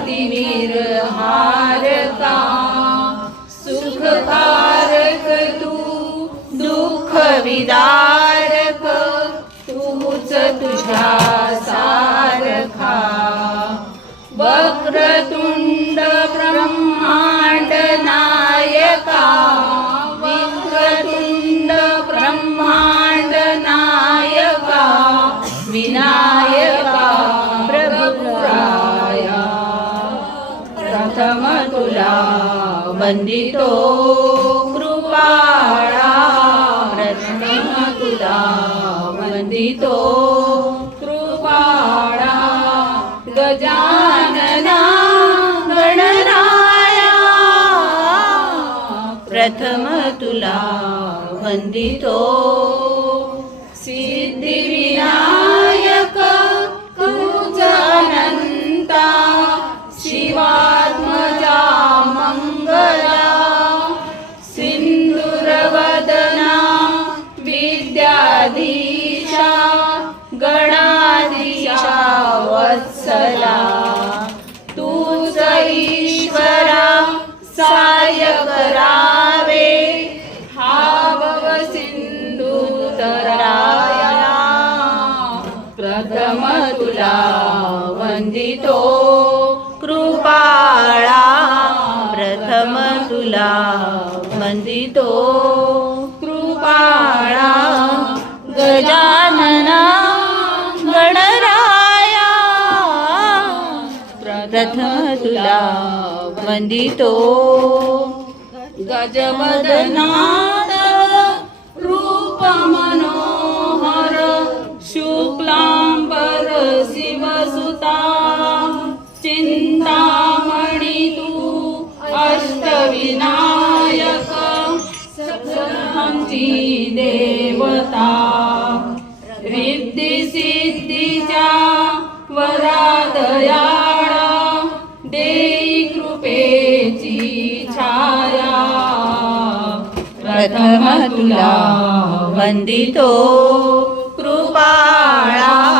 दुरित तिमिर सुख कारक तू दुख विदा वंदितो कृपाळा प्रथम तुला वंदितो कृपाळा गजानना गणराया प्रथम तुला वंदितो विद्याधीशा गणाधीशा वत्सला। तूच ईश्वरा साय करावे हा भव सिंधू तराया प्रथम तुला वंदितो कृपाळा। प्रथम तुला वंदितो प्रथम तुला वंदितो गजवदनाद रूप मनोहर शुक्लांबर शिवसुता। चिंतामणि तू अष्टविनायक। सप्तमची देवता। रिद्धी सिद्धीच्या वरादया। देई कृपेची छाया। प्रथम तुला वंदितो कृपाळा।